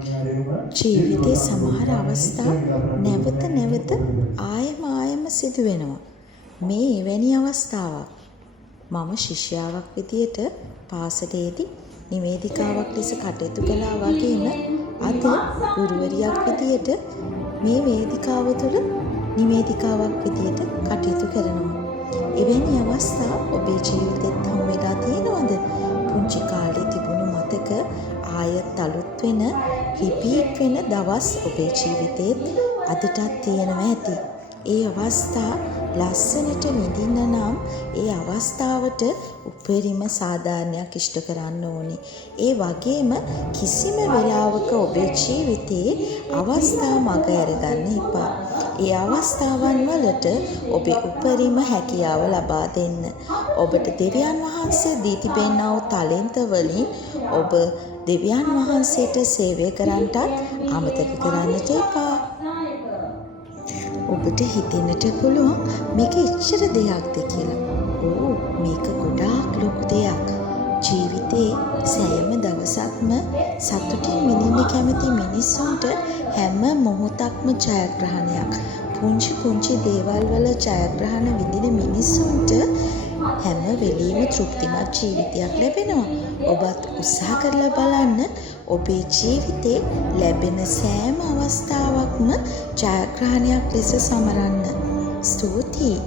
ජීවිතයේ සමහර අවස්ථා නැවත නැවත ආයම සිදු වෙනවා. මේ එවැනි අවස්ථාවක්. මම ශිෂ්‍යාවක් විදියට පාසලේදී නිවේදිකාවක් ලෙස කටයුතු කළා වගේම අද ගුරුවරියක් විදියට මේ වේදිකාව තුළ නිවේදිකාවක් විදියට කටයුතු කරනවා. එවැනි අවස්ථා ඔබේ ජීවිතෙත් හමු වෙලා තියෙනවද? පුංචි කාලේ තිබුණු මතක ආයෙත් අලුත් වෙන රිපීට් වෙන දවස් ඔබේ ජීවිතේත් අදටත් තියෙනවා ඇති. ඒ අවස්ථා ලස්සනට විඳින්න නම් ඒ අවස්ථාවට උපරිම සාධාරණයක් ඉෂ්ට කරන්න ඕනේ. ඒ වගේම කිසිම වෙලාවක ඔබේ ජීවිතේ අවස්ථා මග අරගන්න එපා. ඒ අවස්ථාවන් වලට ඔබේ උපරිම හැකියාව ලබා දෙන්න. ඔබට දෙවියන් වහන්සේ දී තිබෙනා වූ ටැලන්ත වලින් ඔබ දෙවියන් වහන්සේට සේවය කරන්නට අමතක කරන්නට එපා. ඔබට හිතෙන්නට පුළුවන් මේක එච්චර දෙයක්ද කියලා. ඕ මේක ගොඩාක් ලොකු දෙයක්. ජීවිතේ සෑම දවසක්ම සතුටින් විඳින්න කැමති මිනිස්සුන්ට හැම මොහොතක්ම ජයග්‍රහණයක්. පුංචි දේවල් වල ජයග්‍රහණ විඳින මිනිස්සුන්ට හැම වෙලෙම තෘප්තිමත් ජීවිතයක් ලැබෙනවා. ඔබත් උත්සාහ කරලා බලන්න ඔබේ ජීවිතේ ලැබෙන සෑම අවස්ථාවක්ම ජයග්‍රහණයක් ලෙස සමරන්න. ස්තුතියි.